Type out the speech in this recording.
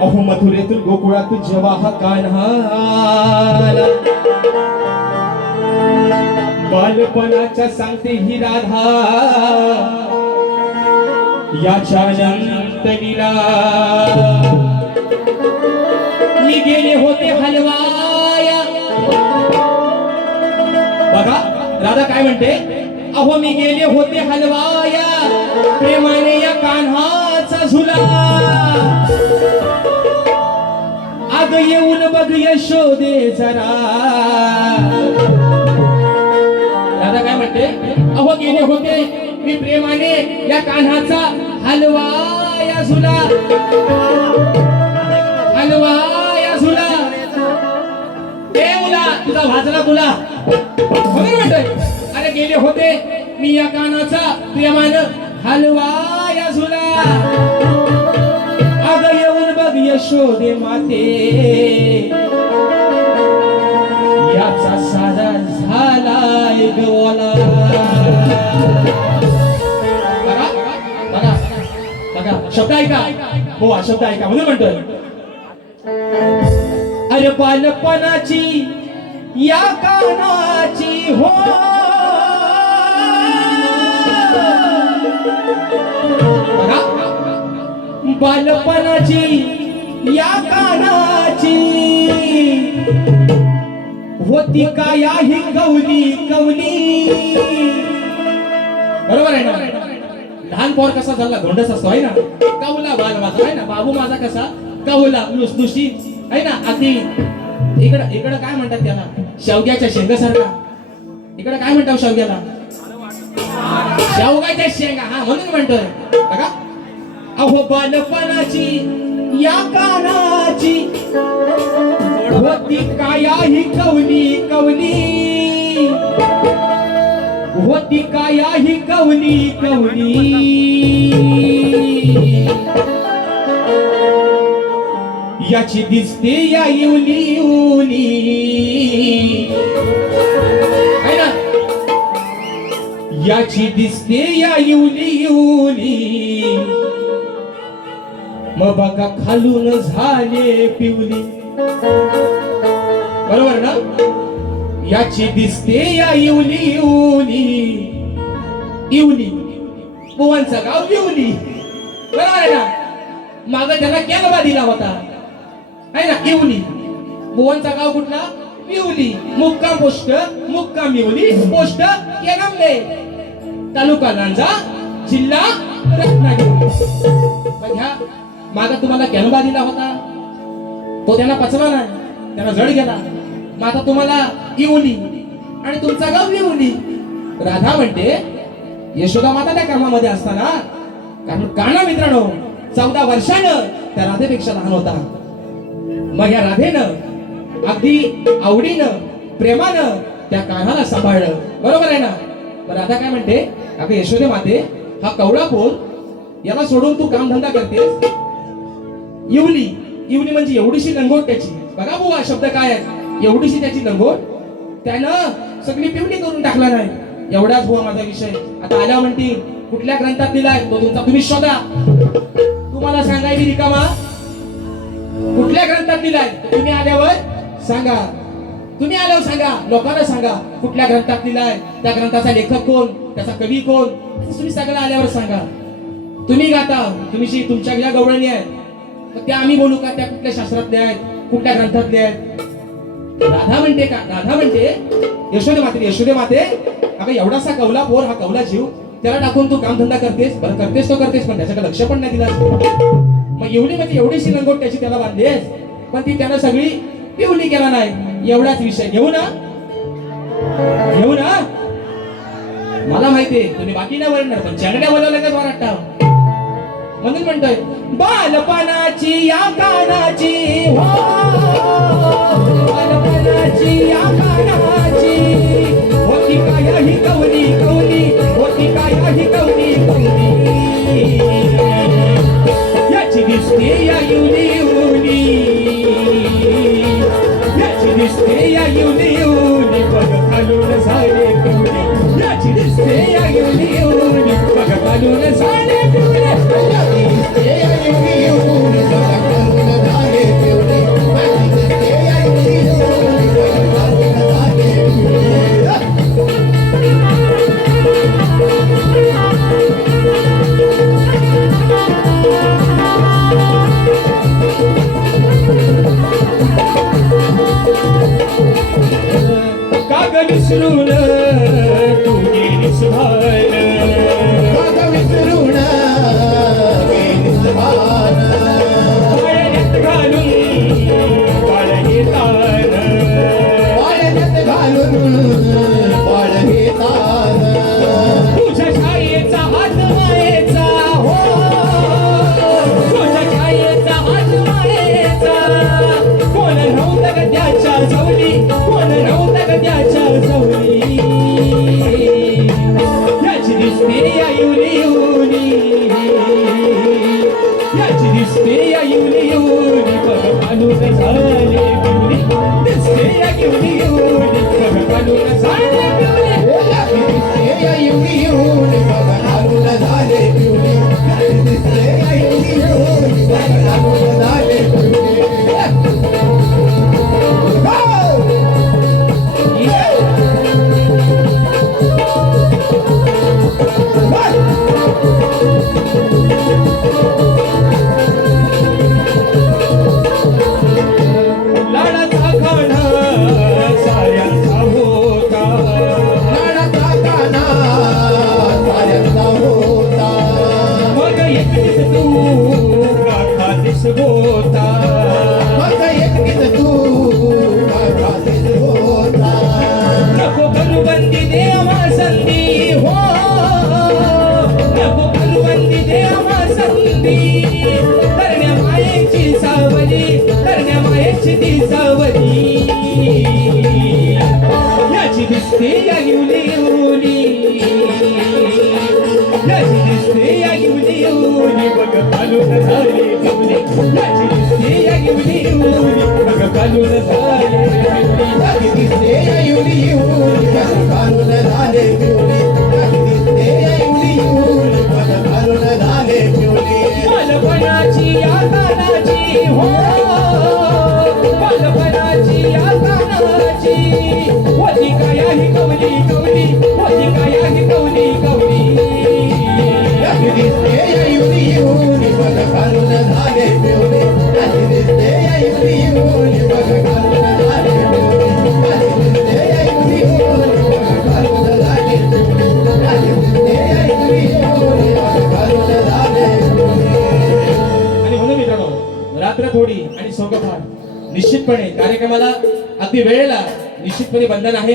अहो मथुरेतून गोकुळातून जेव्हा हा कान्हा बालपणाच्या सांगते ही राधा याच्या नंतनीला मी गेले होते हलवाया. बघा राधा काय म्हणते? अहो मी गेले होते हलवाया. प्रेमाने या येऊन बघ यशोदे जरा. दादा काय म्हणते? अहो गेले होते. मी प्रेमाने या कान्हाचा हलवाया झुला. हलवाया झुला. ए मुला तुझा भाजला तुला म्हणून म्हणतोय? अरे गेले होते. मी या कानाचा प्रेमानं हलवाया झुला. यशोदे माते. याचा साधा झालाय गवाला. शब्द ऐका. हो हा शब्द ऐका म्हणून म्हणतोय. अरे बालपणाची या कानाची हो. बालपणाची या कानाची. होती का या ही कवली कवली बरोबर आहे ना? लहान पोर कसा झाला? धोंडस असतो आहे ना? कवला बाल माझा आहे ना? बाबू माझा कसा? कवला नुसनुशी आहे ना? अगदी. इकडं इकडं काय म्हणतात त्याला? शेवग्याच्या शेंगासारखा. इकडं काय म्हणतात हो शेवग्याला? शेवगाच्या शेंगा. हा म्हणून म्हणतोय. बघा. अहो बालपणाची या कानाची होती काया ही कवली कवली. होती काया ही कवली कवली. याची दिसते या इवली इवली ना? याची दिसते या इवली इवली मग बघा खालून झाले पिवली. बरोबर ना? याची दिसते या इवली इवली इवली. बुवांचं गाव इवली. बरोबर आहे ना? माग त्याला केलबा दिला होता. आहे ना? इवली. बुवांचा गाव कुठला? मिवली मुक्का पोस्ट मुक्का मिवली पोस्ट केनमले तालुका लांजा जिल्हा रत्नागिरी. माग तुम्हाला कॅनबा दिला होता. तो त्यांना पचला नाही. त्यांना जड गेला. मग आता तुम्हाला इवली आणि तुमचा गाव इवली राधा म्हणते यशोदा माता त्या कामामध्ये असताना कारण काना मित्रांनो चौदा वर्षानं त्या राधेपेक्षा लहान होता. मग या राधेनं अगदी आवडीनं प्रेमानं त्या कान्हाला सांभाळलं. बरोबर आहे ना? मग राधा काय म्हणते अगं यशोदे माते हा कवळा पोर याला सोडून तू कामधंदा करतेस? इवली इवली म्हणजे एवढीशी लंगोट त्याची. बघा बुवा शब्द काय आहे? एवढीशी त्याची लंगोट त्यानं सगळी पिवली करून टाकला नाही. एवढाच बुवा माझा विषय. आता आल्या म्हणतील कुठल्या ग्रंथात दिलाय तो तुमचा तुम्ही शोधा. तुम्हाला सांगायची रिकामा? कुठल्या ग्रंथात दिलाय तुम्ही आल्यावर सांगा. तुम्ही आल्यावर सांगा. लोकांना सांगा कुठल्या ग्रंथात दिलाय त्या ग्रंथाचा लेखक कोण? त्याचा कवी कोण? तुम्ही सगळं आल्यावर सांगा. तुम्ही गाता. तुम्ही तुमच्या ज्या गवळणी आहेत तर त्या आम्ही बोलू का? त्या कुठल्या शास्त्रातल्या आहेत? कुठल्या ग्रंथातल्या आहेत? राधा म्हणते का? राधा म्हणते यशोदे माते यशोदे माते अगं एवढासा कवला पोर हा कवला जीव त्याला टाकून तू कामधंदा करतेस बरं करतेस तो करतेस पण त्याच्याकडे लक्ष पण नाही दिला मग एवढी म्हणजे एवढीशी लंगोट त्याची त्याला बांधलीस पण ती त्यानं सगळी पिवली केला नाही. एवढाच विषय. घेऊ ना? घेऊ ना? मला माहितीये तुम्ही बाकी नाही बोलणार पण चांगल्या बोलावलं का वाटतं म्हणून म्हणतोय बालपणाची या कानाची हो दिसते याची दिसते या युली युली याची दिसते या युली युली बघ घालून झाले पिवली याची दिसते या युली युली बघ घालून झाले पिवली बालपणाची निश्चितपणे कार्यक्रमाला अगदी वेळेला निश्चितपणे बंधन आहे.